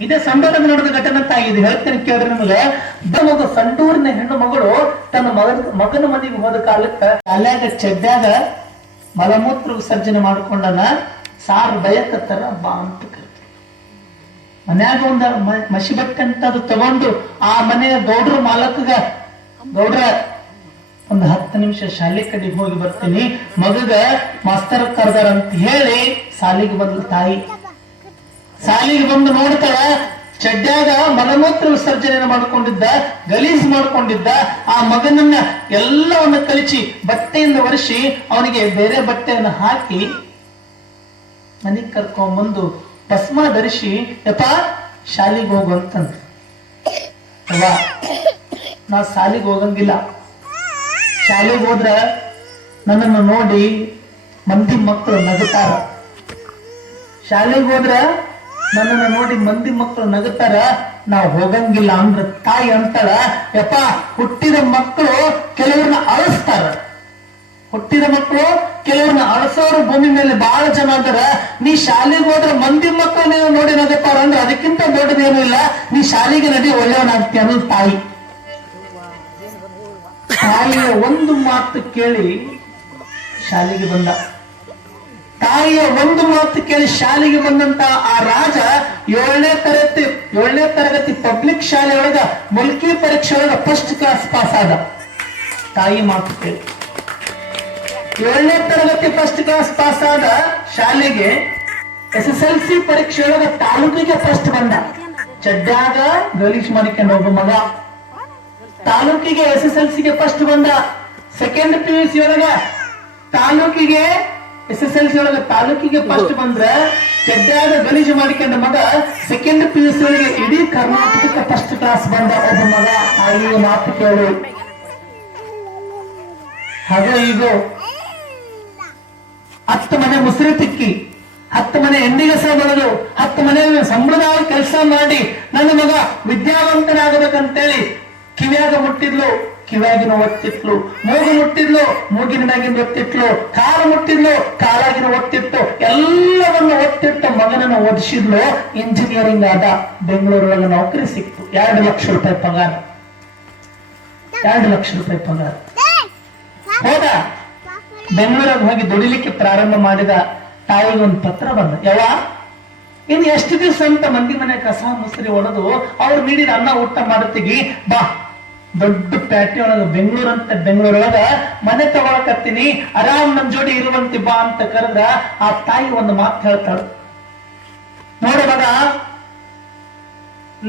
ಇದೇ ಸಂಬಳದ ನಡೆದ ಘಟನೆ ಅಂತ ಇದು ಹೇಳ್ತೇನೆ ಕೇಳಿದ್ರೆ ನಿಮಗೆ. ಬಂದ ಸಂಡೂರಿನ ಹೆಣ್ಣು ಮಗಳು ತನ್ನ ಮಗನ ಮಗನ ಮನೆಗೆ ಹೋದ ಕಾಲಕ್ಕ ಅಲ್ಲಾಗ ಚೆಡ್ಡಾಗ ಮಲಮೂತ್ರ ವಿಸರ್ಜನೆ ಮಾಡ್ಕೊಂಡನ ಸಾರು ಬಯಕತ್ತರ ಬಾ ಅಂತ ಮನ್ಯಾಗ ಒಂದ ಮ- ಮಸಿ ಬಟ್ಟೆ ಅಂತ ಅದು ತಗೊಂಡು ಆ ಮನೆಯ ಗೌಡ್ರ ಮಾಲಕಗ, ಗೌಡ್ರ ಒಂದು ಹತ್ತು ನಿಮಿಷ ಶಾಲೆ ಕಡೆ ಹೋಗಿ ಬರ್ತೀನಿ. ಮಗಗ ಮಾಸ್ತರ್ ಕರ್ದಾರ ಅಂತ ಹೇಳಿ ಶಾಲೆಗೆ ಬಂದ ತಾಯಿ. ಶಾಲೆಗೆ ಬಂದು ನೋಡ್ತಾಳ ಚಡ್ಡ್ಯಾಗ ಮಲಮೂತ್ರ ವಿಸರ್ಜನೆ ಮಾಡಿಕೊಂಡಿದ್ದ ಗಲೀಜ್ ಮಾಡ್ಕೊಂಡಿದ್ದ ಆ ಮಗನನ್ನ ಎಲ್ಲವನ್ನ ಕಲಿಸಿ ಬಟ್ಟೆಯಿಂದ ಒರೆಸಿ ಅವನಿಗೆ ಬೇರೆ ಬಟ್ಟೆಯನ್ನು ಹಾಕಿ ಮನೆಗೆ ಕರ್ಕೊಂಡ್ಬಂದು ಭಸ್ಮ ಧರಿಸಿ ಯಪ್ಪ ಶಾಲಿಗೆ ಹೋಗು ಅಂತಂದ. ಅವ್ವ, ನಾ ಶಾಲಿಗೆ ಹೋಗಂಗಿಲ್ಲ. ಶಾಲೆಗೆ ಹೋದ್ರ ನನ್ನನ್ನು ನೋಡಿ ಮಂದಿ ಮಕ್ಕಳು ನಗುತ್ತಾರ. ಶಾಲೆಗೆ ಹೋದ್ರ ನನ್ನನ್ನು ನೋಡಿ ಮಂದಿ ಮಕ್ಕಳು ನಗುತ್ತಾರ ನಾವು ಹೋಗಂಗಿಲ್ಲ ಅಂದ್ರ ತಾಯಿ ಅಂತಾಳ, ಯಪ್ಪ, ಹುಟ್ಟಿದ ಮಕ್ಕಳು ಕೆಲವ್ರನ್ನ ಅಳಿಸ್ತಾರ ಹುಟ್ಟಿದ ಮಕ್ಕಳು ಕೆಲವ್ರನ್ನ ಅಳಸೋರು ಭೂಮಿ ಮೇಲೆ ಬಹಳ ಜನ ಅದಾರ ನೀ ಶಾಲೆಗೆ ಹೋದ್ರೆ ಮಂದಿ ಮಕ್ಕಳು ನೀವು ನೋಡಿ ನಗುತ್ತಾರ ಅಂದ್ರೆ ಅದಕ್ಕಿಂತ ದೊಡ್ಡದೇನು ಇಲ್ಲ. ನೀ ಶಾಲೆಗೆ ನಡಿ ಒಳ್ಳೆಯವನಾಗ್ತಿ ಅನ್ನೋದು ತಾಯಿ. ತಾಯಿಯ ಒಂದು ಮಾತು ಕೇಳಿ ಶಾಲೆಗೆ ಬಂದ. ತಾಯಿಯ ಒಂದು ಮಾತು ಕೇಳಿ ಶಾಲೆಗೆ ಬಂದಂತ ಆ ರಾಜ ಏಳನೇ ತರಗತಿ ಏಳನೇ ತರಗತಿ ಪಬ್ಲಿಕ್ ಶಾಲೆ ಒಳಗ ಮುಲ್ಕಿ ಪರೀಕ್ಷೆ ಒಳಗ ಫಸ್ಟ್ ಕ್ಲಾಸ್ ಪಾಸ್ ಆದ. ತಾಯಿ ಮಾತು ಕೇಳಿ. ಏಳನೇ ತರಗತಿ ಫಸ್ಟ್ ಕ್ಲಾಸ್ ಪಾಸ್ ಆದ ಶಾಲೆಗೆ ಎಸ್ ಎಸ್ ಎಲ್ ಸಿ ಪರೀಕ್ಷೆ ಒಳಗ ತಾಲೂಕಿಗೆ ಫಸ್ಟ್ ಬಂದ. ಚಡ್ಡಾಗ ಗಲೀಶ್ ಮಾಡಿಕೊಂಡು ಒಬ್ಬ ಮಗ. ತಾಲೂಕಿಗೆ ಎಸ್ ಎಸ್ ಎಲ್ ಸಿಗೆ ಫಸ್ಟ್ ಬಂದ. ಸೆಕೆಂಡ್ ಪಿ ಯು ಸಿ ಒಳಗ ತಾಲೂಕಿಗೆ ಎಸ್ ಎಸ್ ಎಲ್ ಸಿ ಒಳಗೆ ತಾಲೂಕಿಗೆ ಫಸ್ಟ್ ಬಂದ್ರ ಚಡ್ಡಾಗ ಗಲೀಜು ಮಾಡಿಕೊಂಡ ಮಗ ಸೆಕೆಂಡ್ ಪಿ ಯು ಸಿ ಒಳಗೆ ಇಡೀ ಕರ್ನಾಟಕಕ್ಕೆ ಫಸ್ಟ್ ಕ್ಲಾಸ್ ಬಂದ ಒಬ್ಬ ಮಗ. ತಾಯಿಯ ಮಾತು ಕೇಳು. ಹಾಗೆ ಈಗ ಹತ್ತು ಮನೆ ಮುಸುರಿ ತಿಕ್ಕಿ ಹತ್ತು ಮನೆ ಎಂದಿಗಸ ಬರೆದು ಹತ್ತು ಮನೆ ಸಂಬಳದ ಕೆಲಸ ಮಾಡಿ ನನ್ನ ಮಗ ವಿದ್ಯಾವಂತನಾಗಬೇಕಂತೇಳಿ ಕಿವಿಯಾಗ ಮುಟ್ಟಿದ್ಲು. ಕಿವ್ಯಾಗಿನ ಒತ್ತಿತ್ತು ಮೂಗು ಮುಟ್ಟಿದ್ಲು ಮೂಗಿನಾಗಿನ ಒತ್ತಿಟ್ಲು. ಕಾಲು ಮುಟ್ಟಿದ್ಲು, ಕಾಲಾಗಿನ ಒತ್ತಿಟ್ಟು. ಎಲ್ಲವನ್ನು ಒತ್ತಿಟ್ಟ ಮಗನನ್ನು ಓದಿಸಿದ್ಲು. ಇಂಜಿನಿಯರಿಂಗ್ ಆದ ಬೆಂಗಳೂರೊಳಗೆ ನೌಕರಿ ಸಿಕ್ತು. ಎರಡು ಲಕ್ಷ ರೂಪಾಯಿ ಪಗಾರ. ಎರಡು ಲಕ್ಷ ರೂಪಾಯಿ ಪಗಾರ. ಹೋದ? ಬೆಂಗಳೂರಿಗೆ ಹೋಗಿ ದುಡಿಲಿಕ್ಕೆ ಪ್ರಾರಂಭ ಮಾಡಿದ ತಾಯಿಗೆ ಒಂದು ಪತ್ರ ಬಂದ ಯಾವ ಇನ್ನು ಎಷ್ಟು ದಿವಸ ಅಂತ ಮಂದಿ ಮನೆ ಕಸ ಮುಸ್ರಿ ಒಡೆದು ಅವ್ರು ನೀಡಿದ ಅನ್ನ ಊಟ ಮಾಡುತ್ತೀಗಿ, ಬಾ. ದೊಡ್ಡ ಪ್ಯಾಟಿ ಒಳಗ, ಬೆಂಗಳೂರು ಅಂತ ಬೆಂಗಳೂರೊಳಗ ಮನೆ ತಗೊಳಕತ್ತೀನಿ, ಆರಾಮ್ ನನ್ ಜೋಡಿ ಇರುವಂತಿ ಬಾ ಅಂತ ಕರೆದ್ರ ಆ ತಾಯಿ ಒಂದು ಮಾತು ಹೇಳ್ತಾಳ. ನೋಡು ಮಗ,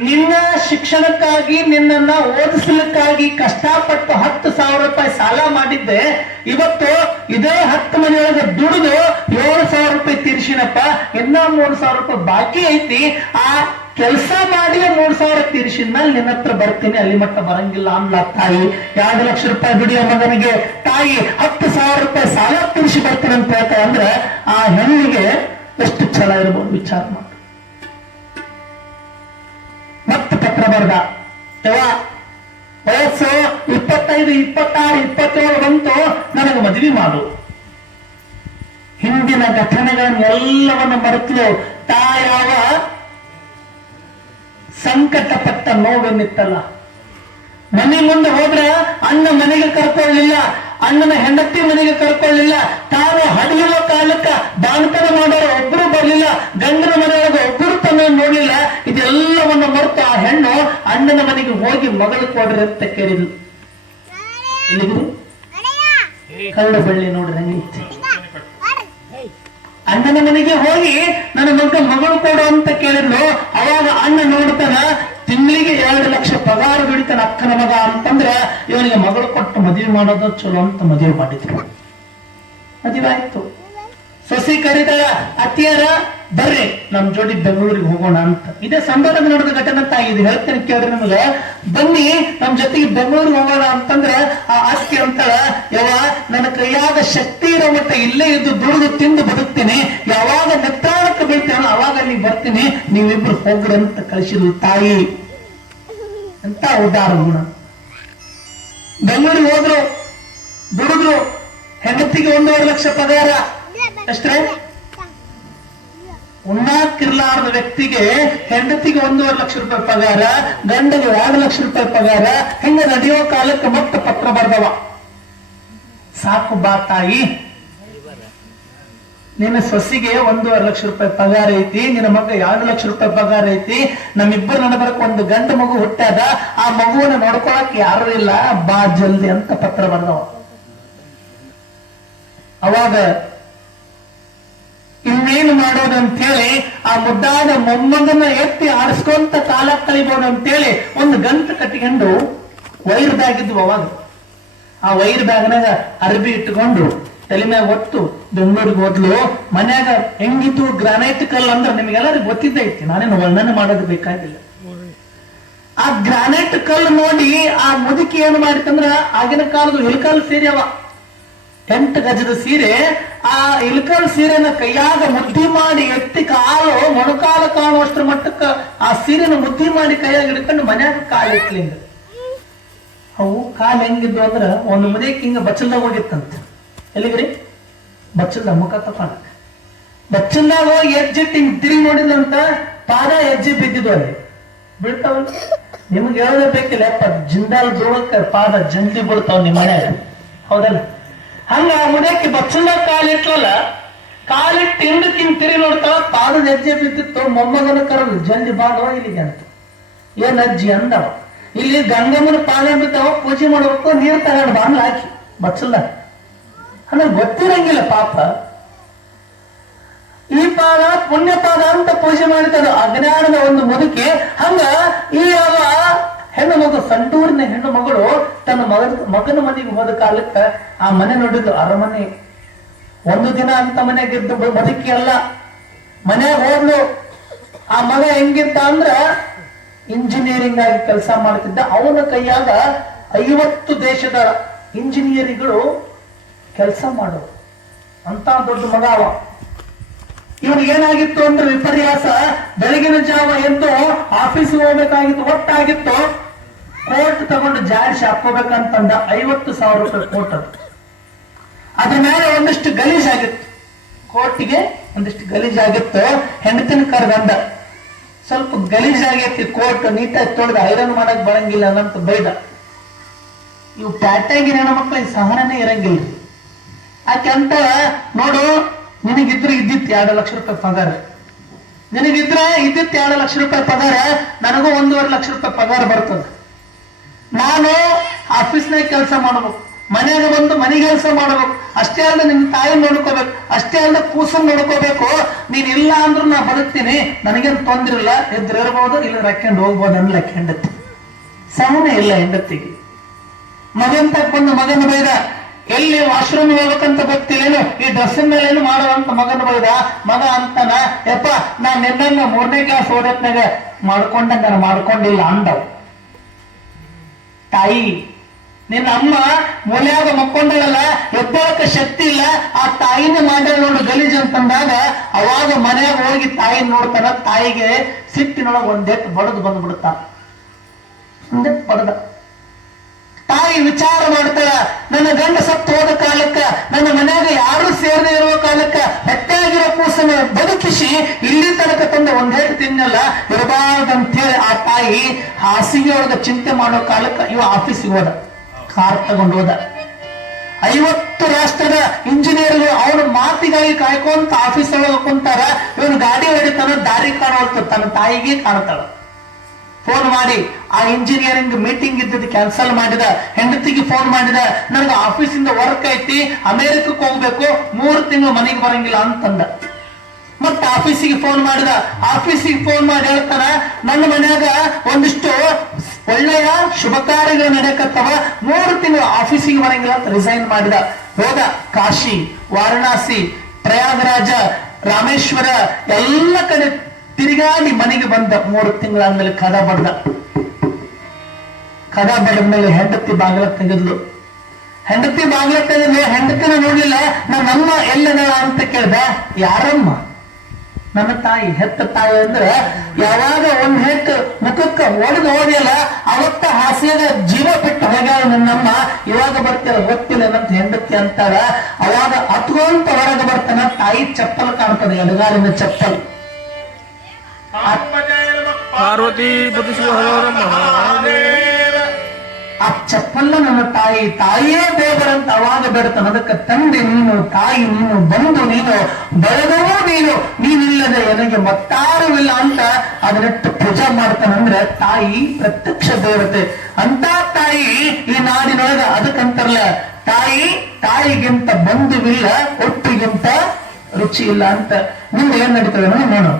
ನಿನ್ನ ಶಿಕ್ಷಣಕ್ಕಾಗಿ, ನಿನ್ನನ್ನ ಓದಿಸ್ಲಿಕ್ಕಾಗಿ ಕಷ್ಟಪಟ್ಟು ಹತ್ತು ಸಾವಿರ ರೂಪಾಯಿ ಸಾಲ ಮಾಡಿದ್ದೆ. ಇವತ್ತು ಇದೇ ಹತ್ತು ಮನೆಯೊಳಗೆ ದುಡಿದು ಏಳು ಸಾವಿರ ರೂಪಾಯಿ ತೀರ್ಸಿನಪ್ಪ, ಇನ್ನ ಮೂರು ಸಾವಿರ ರೂಪಾಯಿ ಬಾಕಿ ಐತಿ. ಆ ಕೆಲಸ ಮಾಡಿ ಮೂರ್ ಸಾವಿರ ತೀರ್ಸಿದ ಮೇಲೆ ನಿನ್ನ ಹತ್ರ ಬರ್ತೀನಿ. ಅಲ್ಲಿ ಮಟ್ಟ ಬರಂಗಿಲ್ಲ. ಅನ್ನ ತಾಯಿ, ಎರಡು ಲಕ್ಷ ರೂಪಾಯಿ ದುಡಿಯೋ ಮಗನಿಗೆ ತಾಯಿ, ಹತ್ತು ಸಾವಿರ ರೂಪಾಯಿ ಸಾಲ ತೀರ್ಸಿ ಬರ್ತೀನಿ ಅಂತ ಹೇಳ್ತಾರೆ ಅಂದ್ರೆ ಆ ಹೆಣ್ಣಿಗೆ ಎಷ್ಟು ಛಲ ಇರ್ಬೋದು ವಿಚಾರ ಮಾಡಿ. ಮತ್ತೆ ಪತ್ರ ಬರ್ದ. ವಯಸ್ಸು ಇಪ್ಪತ್ತೈದು, ಇಪ್ಪತ್ತಾರು, ಇಪ್ಪತ್ತೇಳು ಬಂತು. ನನಗೆ ಮದುವೆ ಮಾಡು. ಹಿಂದಿನ ಘಟನೆಗಳನ್ನೆಲ್ಲವನ್ನು ಮರೆತು ತಾಯವ ಸಂಕಟಪಟ್ಟ ನೋವೆನ್ನಿತ್ತಲ್ಲ ಮನೆ ಮುಂದೆ ಹೋದ್ರೆ ಅಣ್ಣ ಮನೆಗೆ ಕರ್ಕೊಳ್ಳಿಲ್ಲ ಅಣ್ಣನ ಹೆಂಡತಿ ಮನೆಗೆ ಕರ್ಕೊಳ್ಳಿಲ್ಲ ತಾನು ಹಡಿಯುವ ಕಾಲಕ್ಕ ದಾನತನ ಮಾಡೋರು ಒಬ್ರು ಬರಲಿಲ್ಲ ಗಂಡನ ಮನೆಯೊಳಗೆ ಒಬ್ಬರು ತನ್ನ ನೋಡಿಲ್ಲ ಇದೆಲ್ಲವನ್ನು ಮರೆತು ಆ ಹೆಣ್ಣು ಅಣ್ಣನ ಮನೆಗೆ ಹೋಗಿ ಮಗಳು ಕೊಡ್ರಿ ಅಂತ ಕೇಳಿದ್ಲು. ಕಳ್ಳ ಬಳ್ಳಿ ನೋಡ್ರಿ ಹಂಗೈತಿ. ಅಣ್ಣನ ಮನೆಗೆ ಹೋಗಿ ನನ್ನ ಮಗ ಮಗಳು ಕೊಡು ಅಂತ ಕೇಳಿದ್ರು ಅವಾಗ ಅಣ್ಣ ನೋಡ್ತಾನ, ತಿಂಗಳಿಗೆ ಎರಡು ಲಕ್ಷ ಪಗಾರ ದುಡಿತಾನ ಅಕ್ಕನ ಮಗ ಅಂತಂದ್ರೆ, ಇವನಿಗೆ ಮಗಳು ಕೊಟ್ಟು ಮದುವೆ ಮಾಡೋದು ಚಲೋ ಅಂತ ಮದುವೆ ಮಾಡಿದ್ರು. ಮದುವೆ ಆಯ್ತು. ಸೊಸಿ ಕರೀತಾಳ, ಅತ್ತಿಯರ, ಬರ್ರಿ, ನಮ್ ಜೋಡಿ ಬೆಂಗಳೂರಿಗೆ ಹೋಗೋಣ ಅಂತ. ಇದೇ ಸಂಬಂಧ ನಡೆದ ಘಟನೆ ಅಂತ ಇದು ಹೇಳ್ತೇನೆ ಕೇಳ್ರಿ ನಿಮಗೆ. ಬನ್ನಿ, ನಮ್ ಜೊತೆಗೆ ಬೆಂಗಳೂರಿಗೆ ಹೋಗೋಣ ಅಂತಂದ್ರೆ, ಆ ಅತ್ತಿ ಅಂತ ಯಾವ ನನ್ನ ಕೈಯಾದ ಶಕ್ತಿ ಮಟ್ಟ ಇಲ್ಲೇ ಇದ್ದು ದುಡಿದು ತಿಂದು ಬದುಕ್ತೀನಿ. ಯಾವಾಗ ನೆತ್ತಾಳಕ್ಕೆ ಬೀಳ್ತೇನೋ ಅವಾಗ ಅಲ್ಲಿ ಬರ್ತೀನಿ. ನೀವಿಬ್ರು ಹೋಗ್ರಿ ಅಂತ ಕಳಿಸಿದ್ರು ತಾಯಿ. ಅಂತ ಉದಾರ ಗುಣ ಬೆಂಗಳೂರಿಗೆ ಹೋದ್ರು, ದುಡಿದ್ರು, ಹೆಂಡತಿಗೆ ಒಂದೂವರೆ ಲಕ್ಷ ಪಗಾರ. ಎಷ್ಟ್ರೆ? ಉಣ್ಣಾಕಿರ್ಲಾರದ ವ್ಯಕ್ತಿಗೆ ಹೆಂಡತಿಗೆ ಒಂದೂವರೆ ಲಕ್ಷ ರೂಪಾಯಿ ಪಗಾರ, ಗಂಡಗೆ ಎರಡು ಲಕ್ಷ ರೂಪಾಯಿ ಪಗಾರ, ಹಿಂಗ ನಡೆಯೋ ಕಾಲಕ್ಕೆ ಮತ್ತೆ ಪತ್ರ ಬರ್ದವ ಸಾಕು ಬಾ ತಾಯಿ. ನಿನ್ನ ಸೊಸಿಗೆ ಒಂದೂವರೆ ಲಕ್ಷ ರೂಪಾಯಿ ಪಗಾರ ಐತಿ, ನಿನ್ನ ಮಗ ಎರಡು ಲಕ್ಷ ರೂಪಾಯಿ ಪಗಾರ ಐತಿ, ನಮ್ಮಿಬ್ಬರು ನಡಬರಕ್ ಒಂದು ಗಂಡು ಮಗು ಹುಟ್ಟಾದ ಆ ಮಗುವನ್ನ ನೋಡ್ಕೊಳಕ್ ಯಾರು ಇಲ್ಲ. ಬಾ ಜಲ್ದಿ ಅಂತ ಪತ್ರ ಬರ್ದವ ಅವಾಗ ಇನ್ನೇನು ಅಂತೇಳಿ ಆ ಮುದ್ದಾದ ಮೊಮ್ಮಗನ ಎತ್ತಿ ಆಡಿಸ್ಕೊಂತ ಕಾಲ ಕಳಿಬೋದು ಅಂತೇಳಿ ಒಂದು ಗಂಟು ಕಟ್ಟಿಕೊಂಡು ವೈರ್ ಇದ್ವು ಅವಾಗ. ಆ ವೈರ್ ಬ್ಯಾಗ್ನಾಗ ಅರ್ಬಿ ಇಟ್ಕೊಂಡು ತಲೆ ಮ್ಯಾಗ ಒತ್ತು. ಬೆಂಗಳೂರಿಗೆ ಹೋದ್ಲು. ಮನ್ಯಾಗ ಹೆಂಗಿತ್ತು ಗ್ರಾನೈಟ್ ಕಲ್ಲು ಅಂದ್ರೆ ನಿಮ್ಗೆಲ್ಲರಿಗೂ ಗೊತ್ತಿದ್ದೈತಿ ನಾನೇನು ವರ್ಣನೆ ಮಾಡೋದು ಬೇಕಾಗಿಲ್ಲ. ಆ ಗ್ರಾನೈಟ್ ಕಲ್ಲು ನೋಡಿ ಆ ಮುದುಕಿ ಏನ್ ಮಾಡಿತಂದ್ರ ಆಗಿನ ಕಾಲದ ಇಲ್ಕಲ್ ಸೀರೆ ಅವ. ಎಂಟು ಗಜದ ಸೀರೆ. ಆ ಇಲ್ಕಲ್ ಸೀರೆನ ಕೈಯಾಗ ಮುದ್ದಿ ಮಾಡಿ ಎತ್ತಿ ಕಾಲು ಮೊಣಕಾಲ ಕಾಣುವಷ್ಟರ ಮಟ್ಟಕ್ಕ ಆ ಸೀರೆನ ಮುದ್ದಿ ಮಾಡಿ ಕೈಯಾಗ ಹಿಡ್ಕೊಂಡು ಮನ್ಯಾಗ ಕಾಲು ಇಟ್ಲಿಂದ ಅವು ಕಾಲ್ ಹೆಂಗಿದ್ವು ಅಂದ್ರ ಒಂದು ಮುದೇಕ್ ಹಿಂಗ ಬಚ್ಚಲ್ದಾಗ ಹೋಗಿತ್ತಂತ. ಎಲ್ಲಿಗ್ರಿ ಬಚ್ಚಲ್ದ ಮುಖ ತಕೊಂಡ. ಬಚ್ಚಲ್ದಾಗ ಹೋಗಿ ಹಿಂಗ್ ತಿರುಗಿ ನೋಡಿದಂತ ಪಾದ ಹೆಜ್ಜೆ ಬಿದ್ದಿದ್ವು ಅಲ್ಲಿ. ಬೀಳ್ತಾವಲ್ಲ ನಿಮ್ಗೆ ಹೇಳೋದೇ ಬೇಕಿಲ್ಲ, ಯಪ್ಪ, ಜಿಂದಾಲ್ ಬೀಳಕ್ಕ ಪಾದ ಜಂದಿ ಬೀಳ್ತಾವ ನಿಮ್ಮ ಮನ್ಯಾಗ. ಹೌದಲ್ಲ? ಹಂಗ ಆ ಮುದೇಕಿ ಬಚ್ಚಲ್ದಾಗ ಕಾಲಿಟ್ಲಲ್ಲ ಕಾಲಿಟ್ಟು ಹಿಂದಕ್ಕೆ ಹಿಂಗ್ ತಿರುಗಿ ನೋಡ್ತಾವ ಪಾದದ ಹೆಜ್ಜೆ ಬಿದ್ದಿತ್ತು, ಮೊಮ್ಮಗನ ಕರದು ಜಲ್ದಿ ಬಾದವ ಇಲ್ಲಿಗೆ ಅಂತ. ಏನ್ ಅಜ್ಜಿ ಅಂದವ? ಇಲ್ಲಿ ಗಂಗಮ್ಮನ ಪಾದ ಬಿದ್ದಾವ, ಪೂಜೆ ಮಾಡ್ಬೇಕು, ನೀರ್ ತಗೊಂಡು ಬಾಂಗ್ಲ ಹಾಕಿ ಬಚ್ಚಲ್ದ ಅಂದ್ರೆ ಗೊತ್ತಿರಂಗಿಲ್ಲ ಪಾಪ. ಈ ಪಾದ ಪುಣ್ಯಪಾದ ಅಂತ ಪೂಜೆ ಮಾಡಿದ ಅಜ್ಞಾನದ ಒಂದು ಮುದುಕಿ. ಹಂಗ ಈ ಅವ ಹೆಣ್ಣು ಮಗು, ಸಂಡೂರಿನ ಹೆಣ್ಣು ಮಗಳು ತನ್ನ ಮಗ ಮಗನ ಮನೆಗೆ ಹೋದ ಕಾಲಕ್ಕೆ ಆ ಮನೆ ನೋಡಿದ್ರು ಅರಮನೆ. ಒಂದು ದಿನ ಅಂತ ಮನೆಗಿದ್ದು ಬದುಕಿ ಅಲ್ಲ. ಮನೆ ಹೋದ್ಲು. ಆ ಮಗ ಹೆಂಗಿದ್ದ ಅಂದ್ರ ಇಂಜಿನಿಯರಿಂಗ್ ಆಗಿ ಕೆಲಸ ಮಾಡ್ತಿದ್ದ. ಅವನ ಕೈಯಾಗ ಐವತ್ತು ದೇಶದ ಇಂಜಿನಿಯರಿಂಗ್ಗಳು ಕೆಲಸ ಮಾಡೋರು ಅಂತ ದೊಡ್ಡ ಮಗ ಅವ. ಇವನಿಗೆ ಏನಾಗಿತ್ತು ಅಂದ್ರೆ ವಿಪರ್ಯಾಸ, ಬೆಳಗಿನ ಜಾವ ಎದ್ದು ಆಫೀಸ್ ಹೋಗ್ಬೇಕಾಗಿತ್ತು, ಒಟ್ಟಾಗಿತ್ತು. ಕೋರ್ಟ್ ತಗೊಂಡು ಜಾರಿ ಹಾಕೋಬೇಕಂತಂದ ಐವತ್ತು ಸಾವಿರ ರೂಪಾಯಿ ಕೋರ್ಟ್ ಅದು. ಅದ್ರ ಮೇಲೆ ಒಂದಿಷ್ಟು ಗಲೀಜಾಗಿತ್ತು ಕೋರ್ಟಿಗೆ ಒಂದಿಷ್ಟು ಗಲೀಜಾಗಿತ್ತು ಹೆಂಡತಿನ ಕರೆದಂದ ಸ್ವಲ್ಪ ಗಲೀಜಾಗೈತಿ ಕೋರ್ಟ್ ನೀಟಾಗಿ ತೊಳೆದು ಐರನ್ ಮಾಡಕ್ ಬರಂಗಿಲ್ಲ ಅನ್ನಂತ ಬೈದ ಇವು ಪ್ಯಾಟ್ಯಾಗಿನ ಹೆಣ್ಮಕ್ಳಿಗೆ ಸಹನನೇ ಇರಂಗಿಲ್ಲ. ಆಕೆ ಅಂತ ನೋಡು, ನಿನಗಿದ್ರೆ ಇದ್ದಿತ್ತು ಎರಡು ಲಕ್ಷ ರೂಪಾಯಿ ಪಗಾರ. ನಿನಗಿದ್ರೆ ಇದ್ದಿತ್ತು ಎರಡು ಲಕ್ಷ ರೂಪಾಯಿ ಪಗಾರ, ನನಗೂ ಒಂದೂವರೆ ಲಕ್ಷ ರೂಪಾಯಿ ಪಗಾರ ಬರ್ತದೆ. ನಾನು ಆಫೀಸ್ನಾಗ ಕೆಲಸ ಮಾಡಬೇಕು, ಮನೆಯಾಗ ಬಂದು ಮನೆ ಕೆಲಸ ಮಾಡಬೇಕು, ಅಷ್ಟೇ ಅಲ್ಲದೆ ನಿನ್ನ ತಾಯಿ ನೋಡ್ಕೋಬೇಕು, ಅಷ್ಟೇ ಅಲ್ಲದೆ ಕೂಸನ್ ನೋಡ್ಕೋಬೇಕು, ನೀನ್ ಇಲ್ಲ ಅಂದ್ರೂ ನಾ ಬದುಕ್ತೀನಿ, ನನಗೇನು ತೊಂದ್ರೆ ಇಲ್ಲ, ಎದ್ರು ಇರ್ಬೋದು, ಇಲ್ಲ ರಕ್ಕೊಂಡು ಹೋಗ್ಬೋದು ಅನ್ಲಕ್ಕೆ ಹೆಂಡತಿ. ಸಹನೆ ಇಲ್ಲ ಹೆಂಡತಿಗೆ. ಮಗನ್ ತಕ್ಕೊಂದು ಮಗನ ಬೈದ ಎಲ್ಲಿ ವಾಶ್ರೂಮ್ ಹೋಗ್ಬೇಕಂತ ಗೊತ್ತಿಲ್ಲೇನು? ಈ ಡ್ರೆಸ್ಸಿನ ಮೇಲೇನು ಮಾಡುವಂತ ಮಗನ ಬೈದ? ಮಗ ಅಂತನ, ಯಪ್ಪ ನಾ ನಿನ್ನ ಮೂರನೇ ಕ್ಲಾಸ್ ಓದತ್ನಾಗ ಮಾಡ್ಕೊಂಡಂಗ ನಾನು ಮಾಡ್ಕೊಂಡಿಲ್ಲ ಅಂದವ್. ತಾಯಿ, ನಿನ್ನ ಅಮ್ಮ ಮೂಲ್ಯಾಗ ಮಕ್ಕೊಂಡಳಲ್ಲ ಎದ್ದೇಳಕ್ಕೆ ಶಕ್ತಿ ಇಲ್ಲ. ಆ ತಾಯಿನ ಮಾಡ್ಯಾಳ ನೋಡು ಗಲೀಜ್ ಅಂತಂದಾಗ, ಅವಾಗ ಮನೆಯಾಗ ಹೋಗಿ ತಾಯಿ ನೋಡ್ತಾನ, ತಾಯಿಗೆ ಸಿಟ್ಟಿನೊಳಗೆ ಒಂದೇ ಬಡದು ಬಂದ್ಬಿಡ್ತಾರ ಒಂದೆತ್ತು ಬಡದ. ತಾಯಿ ವಿಚಾರ ಮಾಡ್ತಾಳ, ನನ್ನ ಗಂಡ ಸತ್ತು ಹೋದ ಕಾಲಕ್ಕ, ನನ್ನ ಮನೆಯಾಗ ಯಾರು ಸೇರದೆ ಇರುವ ಕಾಲಕ್ಕ ಹೆತ್ತಾಗಿರೋ ಕೂಸನ ಬದುಕಿಸಿ ಇಲ್ಲಿ ತನಕ ತಂದ ಒಂದೇಟು ತಿನ್ನಲ್ಲ ಇರಬಾರ್ದಂತೇಳಿ ಆ ತಾಯಿ ಹಾಸಿಗೆ ಒಳಗ ಚಿಂತೆ ಮಾಡೋ ಕಾಲಕ್ಕ ಇವ ಆಫೀಸಿಗೆ ಹೋದ, ಕಾರ್ ತಗೊಂಡು ಹೋದ. ಐವತ್ತು ರಾಷ್ಟ್ರದ ಇಂಜಿನಿಯರ್ಗಳು ಅವನ ಮಾತಿಗಾಗಿ ಕಾಯ್ಕೊಂತ ಆಫೀಸ್ ಒಳಗೆ ಕುಂತಾರ, ಇವನು ಗಾಡಿ ಹೊಡಿತಾನ, ದಾರಿ ಕಾಣುವಂತ ತನ್ನ ತಾಯಿಗೆ ಕಾಣ್ತಾಳ. ಫೋನ್ ಮಾಡಿ, ಆ ಇಂಜಿನಿಯರಿಂಗ್ ಮೀಟಿಂಗ್ ಇದ್ದದ್ದು ಕ್ಯಾನ್ಸಲ್ ಮಾಡಿದ, ಹೆಂಡತಿಗೆ ಫೋನ್ ಮಾಡಿದ, ನನಗೆ ಆಫೀಸಿಂದ ವರ್ಕ್ ಐತಿ, ಅಮೆರಿಕಕ್ಕೆ ಹೋಗ್ಬೇಕು, ಮೂರು ತಿಂಗಳು ಮನೆಗೆ ಬರಂಗಿಲ್ಲ ಅಂತಂದ. ಮತ್ತೆ ಆಫೀಸಿಗೆ ಫೋನ್ ಮಾಡಿದ ಆಫೀಸಿಗೆ ಫೋನ್ ಮಾಡಿ ಹೇಳ್ತಾನ, ನನ್ನ ಮನ್ಯಾಗ ಒಂದಿಷ್ಟು ಒಳ್ಳೆಯ ಶುಭ ಕಾರ್ಯಗಳು ನಡೆಯಕತ್ತವ, ಮೂರು ತಿಂಗಳು ಆಫೀಸಿಗೆ ಬರಂಗಿಲ್ಲ ಅಂತ ರಿಸೈನ್ ಮಾಡಿದ. ಹೋದ ಕಾಶಿ, ವಾರಣಾಸಿ, ಪ್ರಯಾಗರಾಜ, ರಾಮೇಶ್ವರ, ಎಲ್ಲ ಕಡೆ ತಿರುಗಾಡಿ ಮನೆಗೆ ಬಂದ ಮೂರು ತಿಂಗಳಾದ್ಮೇಲೆ ಕದ ಬಡ್ದ ಕದ ಬಡದ್ಮೇಲೆ ಹೆಂಡತಿ ಬಾಗಿಲ ತೆಗೆದ್ಲು. ಹೆಂಡತಿ ಬಾಗಿಲ ತೆಗೆದ್ರೆ ಹೆಂಡತಿನ ನೋಡ್ಲಿಲ್ಲ ನನ್ನಮ್ಮ ಎಲ್ಲದ ಅಂತ ಕೇಳ್ದ, ಯಾರಮ್ಮ? ನನ್ನ ತಾಯಿ, ಹೆತ್ತ ತಾಯಿ ಅಂದ್ರೆ ಯಾವಾಗ ಒಂದ್ ಹೆಟ್ಟು ಮುಖಕ್ಕ ಒಡೆದು ಓಡಿಯಲ್ಲ ಅವತ್ತ ಹಾಸ್ಯದ ಜೀವ ಬಿಟ್ಟು ಹೋಗ್ಯಾಳ ನನ್ನಮ್ಮ ಇವಾಗ ಬರ್ತಿಲ್ಲ ಗೊತ್ತಿಲ್ಲ ನಂತ ಹೆಂಡತಿ ಅಂತಾರ. ಅವಾಗ ಹತ್ಕೊಂತ ಹೊರಗೆ ಬರ್ತಾನ, ತಾಯಿ ಚಪ್ಪಲ್ ಕಾಣ್ತದೆ, ಎಡಗಾಲಿನ ಚಪ್ಪಲ್. ಪಾರ್ವತಿ ಪತಿ ಶಿವಹರ ಮಹಾದೇವ. ಆ ಚಪ್ಪಲ್ಲ ನನ್ನ ತಾಯಿ, ತಾಯಿಯೇ ದೇವರಂತ ಅವಾಗ ಬೇಡ್ತಾನ ಅದಕ್ಕೆ ತಂದೆ ನೀನು, ತಾಯಿ ನೀನು ಬಂದು ನೀನು, ಬೆಳೆದವೂ ನೀನು, ನೀನಿಲ್ಲದೆ ನನಗೆ ಮತ್ತಾರವಿಲ್ಲ ಅಂತ ಅದನ್ನಿಟ್ಟು ಪೂಜಾ ಮಾಡ್ತಾನಂದ್ರೆ ತಾಯಿ ಪ್ರತ್ಯಕ್ಷ ದೇವತೆ. ಅಂತ ತಾಯಿ ಈ ನಾಡಿನೊಳಗ ಅದಕ್ಕಂತಾರಲ್ಲ ತಾಯಿ ತಾಯಿಗಿಂತ ಬಂಧುವಿಲ್ಲ, ಒಟ್ಟಿಗಿಂತ ರುಚಿ ಇಲ್ಲ ಅಂತ. ಮುಂದೆ ಏನ್ ನಡೀತದೆ ನೋಡು